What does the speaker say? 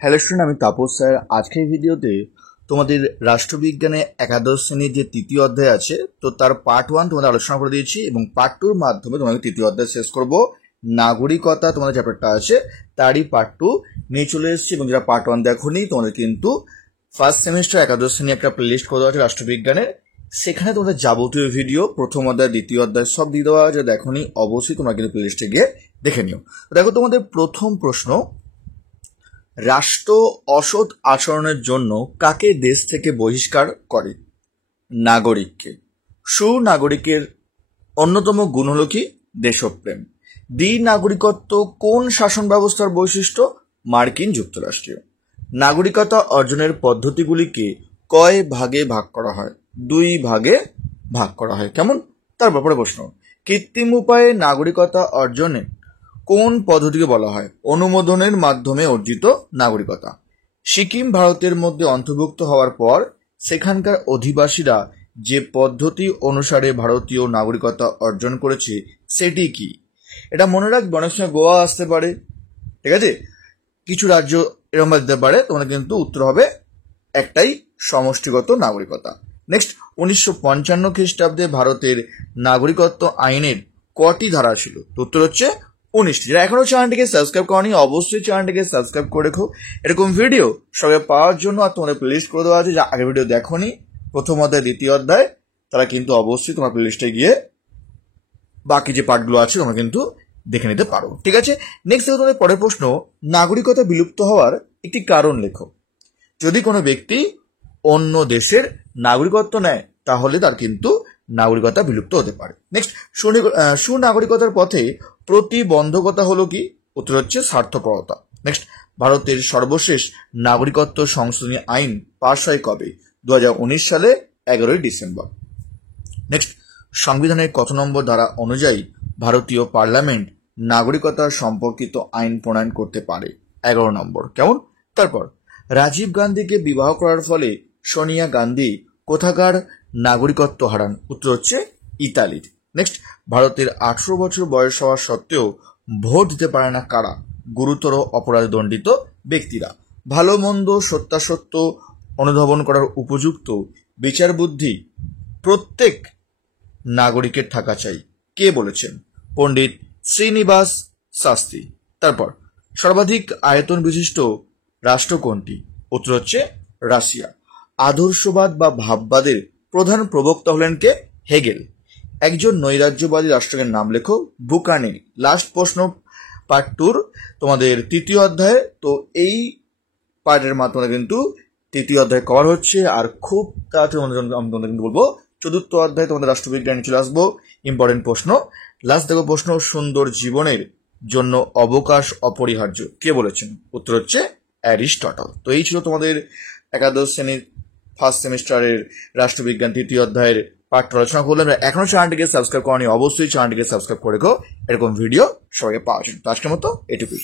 Hello student, আমি Tapas sir. আজকের ভিডিওতে তোমাদের রাষ্ট্রবিজ্ঞানে একাদশ শ্রেণীর যে তৃতীয় অধ্যায় আছে, তো তার পার্ট 1 তোমাদের আলোচনা করে দিয়েছি এবং পার্ট 2 এর মাধ্যমে তোমাদের তৃতীয় অধ্যায় শেষ করব। নাগরিকতা তোমাদের চ্যাপ্টারটা আছে, তারই পার্ট 2 নিয়ে চলে এসেছি। এবং যারা পার্ট 1 দেখোনি, তোমাদের কিন্তু ফার্স্ট সেমিস্টার একাদশ শ্রেণী একটা প্লেলিস্ট করে দেওয়া আছে রাষ্ট্রবিজ্ঞানের। সেখানে তোমাদের যাবতীয় ভিডিও প্রথম অধ্যায় দ্বিতীয় অধ্যায় সব দিয়ে দেওয়া আছে। দেখোনি অবশ্যই তোমরা কিন্তু প্লেলিস্টে গিয়ে দেখে নিও। দেখো, তোমাদের প্রথম প্রশ্ন, রাষ্ট্র অসৎ আচরণের জন্য কাকে দেশ থেকে বহিষ্কার করে? নাগরিককে। সুনাগরিকের অন্যতম গুণ হলো কি? দেশপ্রেম। নাগরিকত্ব কোন শাসন ব্যবস্থার বৈশিষ্ট্য? মার্কিন যুক্তরাষ্ট্রীয়। নাগরিকতা অর্জনের পদ্ধতিগুলিকে কয় ভাগে ভাগ করা হয়? 2 ভাগে ভাগ করা হয়। কেমন? তার ব্যাপারে প্রশ্ন, কৃত্রিম উপায়ে নাগরিকতা অর্জনে কোন পদ্ধতিকে বলা হয়? অনুমোদনের মাধ্যমে অর্জিত নাগরিকতা। সিকিম ভারতের মধ্যে অন্তর্ভুক্ত হওয়ার পর সেখানকার অধিবাসীরা যে পদ্ধতি অনুসারে ভারতীয় নাগরিকতা অর্জন করেছে সেটি কি? এটা মনে রাখবে, অনেক সময় গোয়া আসতে পারে, ঠিক আছে, কিছু রাজ্য এরকম দিতে পারে। তোমাদের কিন্তু উত্তর হবে একটাই, সমষ্টিগত নাগরিকতা। নেক্সট, 1955 খ্রিস্টাব্দে ভারতের নাগরিকত্ব আইনের কটি ধারা ছিল? উত্তর হচ্ছে 19টি। যারা এখনো চ্যানেলটিকে সাবস্ক্রাইব করনি, অবশ্যই চ্যানেলটিকে সাবস্ক্রাইব করে রেখো এরকম ভিডিও সবাই পাওয়ার জন্য। আর তোমাদের প্লেলিস্ট করে দেওয়া আছে, যা আগে ভিডিও দেখোনি প্রথম অধ্যায় দ্বিতীয় অধ্যায়, তারা কিন্তু অবশ্যই তোমার প্লেলিস্টে গিয়ে বাকি যে পার্টগুলো আছে তোমরা কিন্তু দেখে নিতে পারো, ঠিক আছে। নেক্সট, তোমাদের পরের প্রশ্ন, নাগরিকতা বিলুপ্ত হওয়ার একটি কারণ লেখো। যদি কোনো ব্যক্তি অন্য দেশের নাগরিকত্ব নেয় তাহলে তার কিন্তু নাগরিকতা বিলুপ্ত হতে পারে। নেক্সট, সুনাগরিকতার পথে প্রতিবন্ধকতা হলো কি? উত্তর হচ্ছে স্বার্থপরতা। নেক্সট, ভারতের সর্বশেষ নাগরিকত্ব সংশোধনী আইন পাশ হয় কবে? 2019 সালে 11 ডিসেম্বর। নেক্সট, সংবিধানের কত নম্বর ধারা অনুযায়ী ভারতীয় পার্লামেন্ট নাগরিকতা সম্পর্কিত আইন প্রণয়ন করতে পারে? 11 নম্বর। কেমন? তারপর, রাজীব গান্ধীকে বিবাহ করার ফলে সোনিয়া গান্ধী কোথাকার নাগরিকত্ব হারান? উত্তর হচ্ছে ইতালির। নেক্সট, ভারতের 18 বছর বয়স হওয়া সত্ত্বেও ভোট দিতে পারে না কারা? গুরুতর অপরাধে দণ্ডিত ব্যক্তিরা। ভালো মন্দ সত্যাসত্য অনুধাবন করার উপযুক্ত বিচার বুদ্ধি প্রত্যেক নাগরিকের থাকা চাই। কে বলেছেন? পণ্ডিত শ্রীনিবাস শাস্ত্রী। তারপর, সর্বাধিক আয়তন বিশিষ্ট রাষ্ট্র কোনটি? উত্তর হচ্ছে রাশিয়া। আদর্শবাদ বা ভাববাদের প্রধান প্রবক্তা হলেন কে? হেগেল। একজন নৈরাজ্যবাদী রাষ্ট্রের নাম লেখো। বুকানিন। লাস্ট প্রশ্ন পার্ট 2 তোমাদের তৃতীয় অধ্যায়ে। তো এই পার্টের মাধ্যমে কিন্তু তৃতীয় অধ্যায় কভার হচ্ছে। আর খুব তাড়াতাড়ি আমি তোমাদের কিন্তু বলবো চতুর্থ অধ্যায় তোমাদের রাষ্ট্রবিজ্ঞানে চলে আসবো। ইম্পর্টেন্ট প্রশ্ন, লাস্ট দেখো প্রশ্ন, সুন্দর জীবনের জন্য অবকাশ অপরিহার্য কে বলেছেন? উত্তর হচ্ছে অ্যারিস্টটল। তো এই ছিল তোমাদের একাদশ শ্রেণীর ফার্স্ট সেমিস্টারের রাষ্ট্রবিজ্ঞান তৃতীয় অধ্যায়ের পার্ট আলোচনা করলাম। এখনো চ্যানেলটিকে সাবস্ক্রাইব করনি, অবশ্যই চ্যানেলটিকে সাবস্ক্রাইব করে রেখো এরকম ভিডিও সবাইকে পাওয়ার জন্য। তো আজকের মতো এটুকুই।